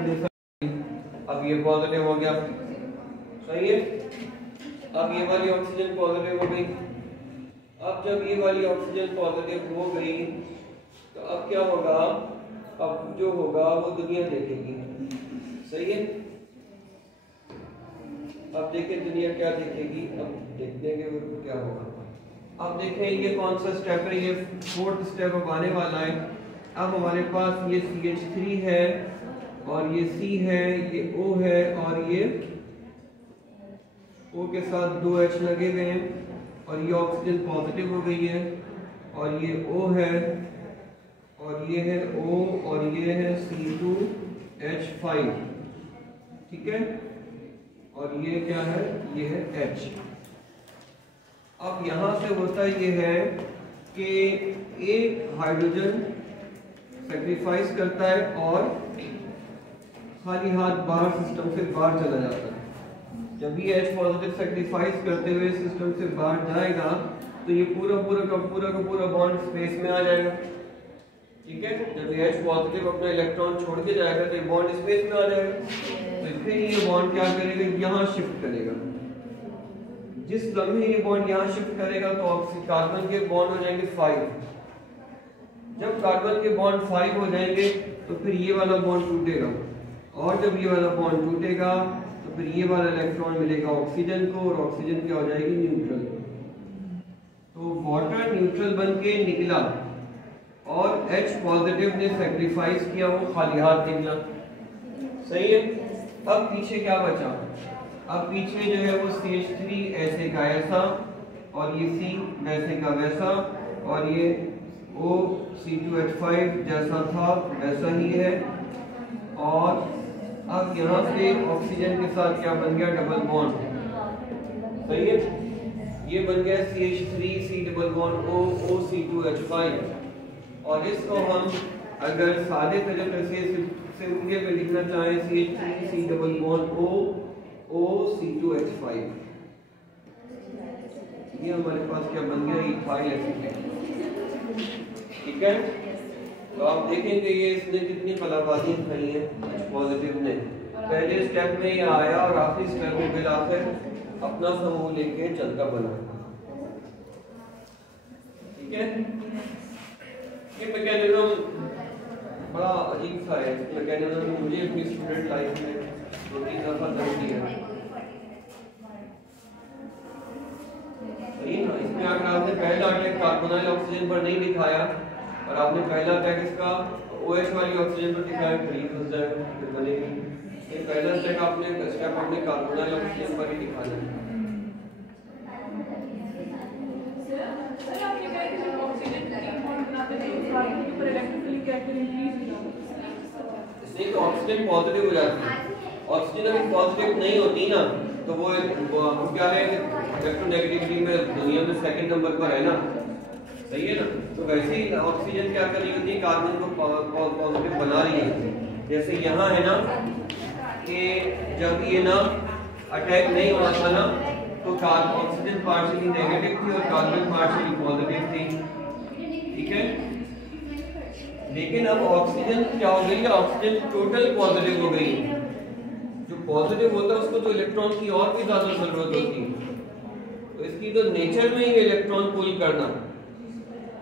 अब ये पॉजिटिव हो गया, सही है। अब ये वाली ऑक्सीजन पॉजिटिव हो गई। अब जब ये वाली ऑक्सीजन पॉजिटिव हो गई तो अब क्या होगा, अब जो होगा वो दुनिया देखेगी, सही है। अब देखें दुनिया क्या देखेगी, अब देखने के क्या होगा। अब देखें ये कौन सा स्टेप है, ये 4th स्टेप अब आने वाला है। अब हमारे पास ये CH3 है और ये C है, ये O है और ये O के साथ 2 H लगे हुए हैं और ये ऑक्सीजन पॉजिटिव हो गई है और ये O है और ये है O और ये है C2H5, ठीक है। और ये क्या है, ये है H। अब यहां से होता ये है कि एक हाइड्रोजन सेक्रीफाइस करता है और खाली हाथ बाहर सिस्टम से बाहर चला जाता है। जब ये H पॉजिटिव सेक्रीफाइस करते हुए सिस्टम से बाहर जाएगा तो ये पूरा बॉन्ड स्पेस में आ जाएगा, ठीक है। जब ये H पॉजिटिव अपना इलेक्ट्रॉन छोड़ के जाएगा तो ये बॉन्ड स्पेस में आ जाएगा। तो फिर ये बॉन्ड क्या करेगा, यहाँ शिफ्ट करेगा। जिस लम्हे ये बॉन्ड यहाँ शिफ्ट करेगा तो कार्बन के बॉन्ड हो जाएंगे 5। जब कार्बन के बॉन्ड 5 हो जाएंगे तो फिर ये वाला बॉन्ड टूटेगा और जब ये वाला बॉन्ड टूटेगा तो फिर ये वाला इलेक्ट्रॉन मिलेगा ऑक्सीजन को और ऑक्सीजन क्या हो जाएगी, न्यूट्रल। तो वाटर न्यूट्रल बन के निकला और H पॉजिटिव ने सेक्रीफाइस किया, वो खाली हाथ निकला, सही है। अब पीछे क्या बचा, अब पीछे जो है वो CH3 ऐसे का ऐसा और ये C वैसे का वैसा और ये O C2H5 जैसा था वैसा ही है। और अब यहाँ से ऑक्सीजन के साथ क्या बन गया, डबल बॉन्ड, सही है। ये बन गया CH3C double bond O O C2H5। और इसको हम अगर सादे तरीके से सिंपल पे लिखना चाहें CH3C double bond O O C2H5, ये हमारे पास क्या बन गया, इथाइल एसिड, ठीक है। तो आप देखेंगे ये इसने कितनी कलाबाजी खाई है H पॉजिटिव ने। पहले स्टेप में ये आया और आखिरी स्टेप में फिर आकर अपना समूह लेके चलता बना, ठीक है। ये मैकेनिज्म बड़ा अजीब सा है। मैकेनिज्म मुझे अपनी स्टूडेंट लाइफ में 2-3 दफा दर्ज किया है, इसमें अगर आपने पहला अटैक कार्बोनाइल ऑक्सीजन पर नहीं दिखाया और आपने पहला अटैक इसका OH वाली ऑक्सीजन पर दिखाया फिर ये फंस जाएगा, फिर बनेगी। ये पहला स्टेप आपने कार्बोनाइल ऑक्सीजन पर ही दिखाना है। इसलिए तो ऑक्सीजन पॉजिटिव हो जाती है। ऑक्सीजन अगर पॉजिटिव नहीं होती ना तो वो क्या है, इलेक्ट्रोनेगेटिविटी में दुनिया में 2nd नंबर पर है ना, सही है ना। तो वैसे ही ऑक्सीजन क्या कर रही होती है, कार्बन को पॉजिटिव बना रही है। जैसे यहाँ है ना कि जब ये ना अटैक नहीं हुआ था ना तो ऑक्सीजन पार्शियली नेगेटिव थी और कार्बन पार्शियली पॉजिटिव थी, ठीक है। लेकिन अब ऑक्सीजन क्या हो गई है, ऑक्सीजन टोटल पॉजिटिव हो गई। जो पॉजिटिव होता है उसको तो इलेक्ट्रॉन की और भी ज्यादा जरूरत होती है, तो इसकी तो नेचर में ही इलेक्ट्रॉन पुल करना।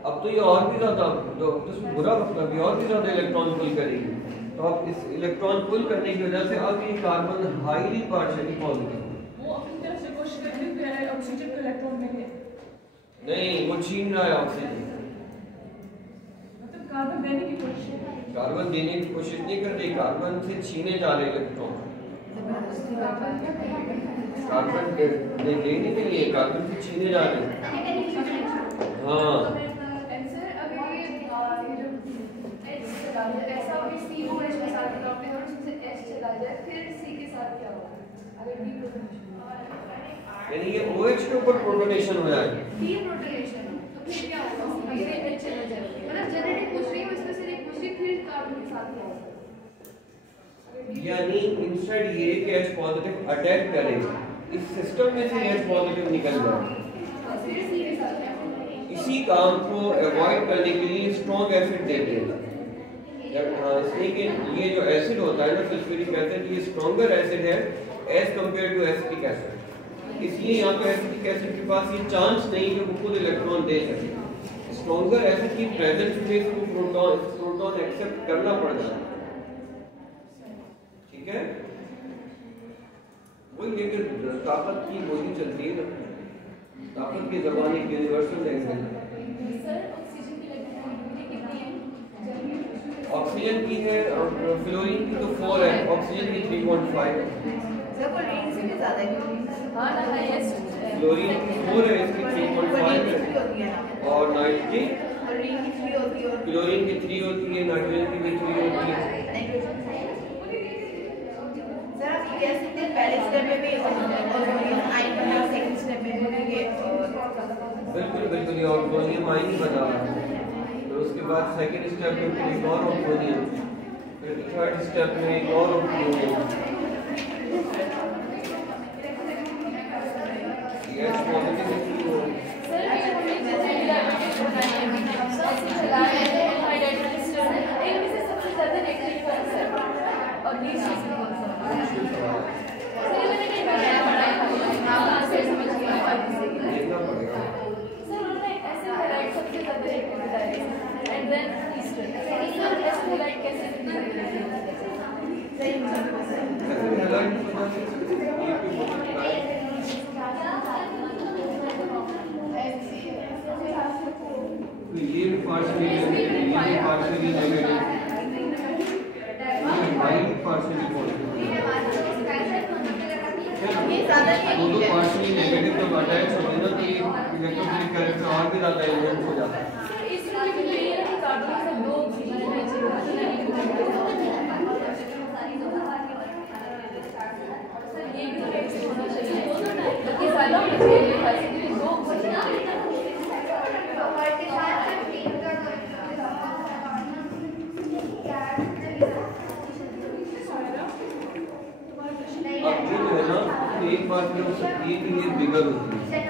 अब तो ये और भी ज्यादा तो बुरा मतलब ये और भी ज्यादा इलेक्ट्रॉन पुल करेगी। तो अब इस इलेक्ट्रॉन पुल करने की वजह से अब ये कार्बन हाईली पार्शियली पॉजिटिव, वो अपनी तरफ से कोशिश करते हैं ऑक्सीजन को इलेक्ट्रॉन मिले, नहीं वो छीन रहा है ऑक्सीजन, मतलब कार्बन देने की कोशिश, कार्बन देने की कोशिश नहीं कर रही, कार्बन से छीने जा रहे इलेक्ट्रॉन। कार्बन देने के लिए कार्बन से छीने जा रहे, हाँ। यानी ये OH के ऊपर प्रोटोनेशन हो जाएगा, डीप्रोटोनेशन, तो फिर क्या होगा, ये H चला जाएगा। मतलब जेनेटिक कुछ नहीं, इसमें से एक कुछ फिर कार्बन के साथ क्या होगा, यानी इंस्टेड ये कि H पॉजिटिव अटैक करे, इस सिस्टम में से H पॉजिटिव निकल जाए। इसी काम को अवॉइड करने के लिए स्ट्रॉन्ग एसिड देते हैं। इसलिए कि ये जो एसिड होता है ना सल्फ्यूरिक एसिड, ये स्ट्रॉन्गर एसिड है as compared to acetic acid, इसलिए यहाँ पे एसिटिक एसिड के पास ये चांस नहीं कि वो खुद इलेक्ट्रॉन दे सके। स्ट्रॉन्गर एसिड की प्रेजेंस में इसको प्रोटॉन एक्सेप्ट करना पड़ जाता है, ठीक है। वही लेकिन ताकत की वही चलती है ना, ताकत की जबान एक यूनिवर्सल लैंग्वेज है। ऑक्सीजन की है, फ्लोरीन की तो 4 है, ऑक्सीजन की 3.5 है। सर को रेंज से भी ज्यादा है। हां ना हाईएस्ट फ्लोरीन की 4 है, इसकी 3.5 है, और नाइट्रोजन रेंज की 3 होती है, क्लोरीन की 3 होती है, नाइट्रोजन की भी 3 होती है। सर आप कह सकते हैं पहले स्टेप में भी ऑक्सीजन आयन बना, सेकंड स्टेप में भी ये बिल्कुल बिल्कुल ये ऑक्सीजन आयन ही बना रहा है। फिर उसके बाद सेकंड स्टेप में फिर एक और ऑक्सीजन, फिर थर्ड स्टेप में एक और ऑक्सीजन, ये H पॉजिटिव है। सर ये सबसे ज्यादा नेगेटिव कौन सा है और लीस्ट कौन सा है? सर मैंने कहीं पढ़ा है, आप से समझ गए देखना पड़ेगा। सर उन्होंने ऐसे हाइलाइट सबसे ज्यादा नेगेटिव बताया एंड देन ईस्टर्न सर ऐसे हाइलाइट कैसे सही ऐसे हाइलाइट बना के ये भी हो सकता है। तो ये पार्शियली नेगेटिव, ये पार्शियली नेगेटिव, ये वाइट पार्शियली पॉजिटिव, ये ज्यादा दोनों पार्शियली नेगेटिव जब अटैच होते हैं ना तो ये इलेक्ट्रोफिलिक कैरेक्टर और भी ज्यादा इन्हेंस हो जाता है। सर इसमें भी ये है कि कार्बन से दो ऑक्सीजन है सर ये भी तो कैसे होना चाहिए कि ज्यादा होना चाहिए दो ऑक्सीजन अब ये जो है ना एक बात ये हो सकती है कि ये बिगर होती है,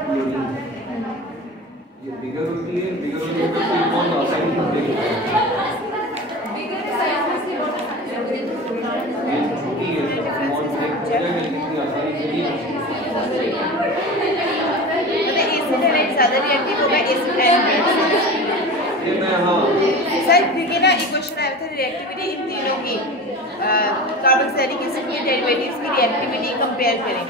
ये बिगर होती है, बिगर होने पर कोई बहुत आसानी से देख सकता है। बिगर साइज में से ये छोटी है, बहुत ब्रेक हो जाएगा लेकिन इतनी आसानी से नहीं होती। मतलब एसिड हाइलाइट ज्यादा रिएक्टिव होगा एसिड हाइलाइट। ये मैं हाँ सर क्योंकि ना एक क्वेश्चन आया था रिएक्टिविटी इन तीनों की, कार्बोक्सिलिक एसिड के डेरिवेटिव्स की रिएक्टिविटी कंपेयर करें,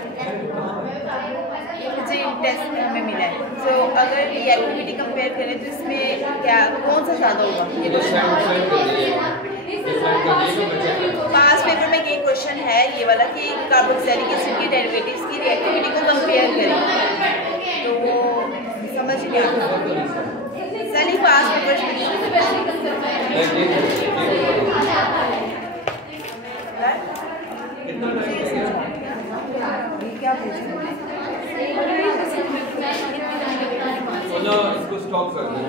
मुझे टेस्ट में हमें मिला है। तो अगर रिएक्टिविटी कंपेयर करें तो इसमें क्या कौन सा ज़्यादा होगा? ये पास पेपर में ये क्वेश्चन है ये वाला कि कार्बोक्सिलिक एसिड के डेरिवेटिव्स की रिएक्टिविटी को कंपेयर करें, तो समझ गया चलिए पास पेपर क्या पूछना इसको स्टॉप कर दें।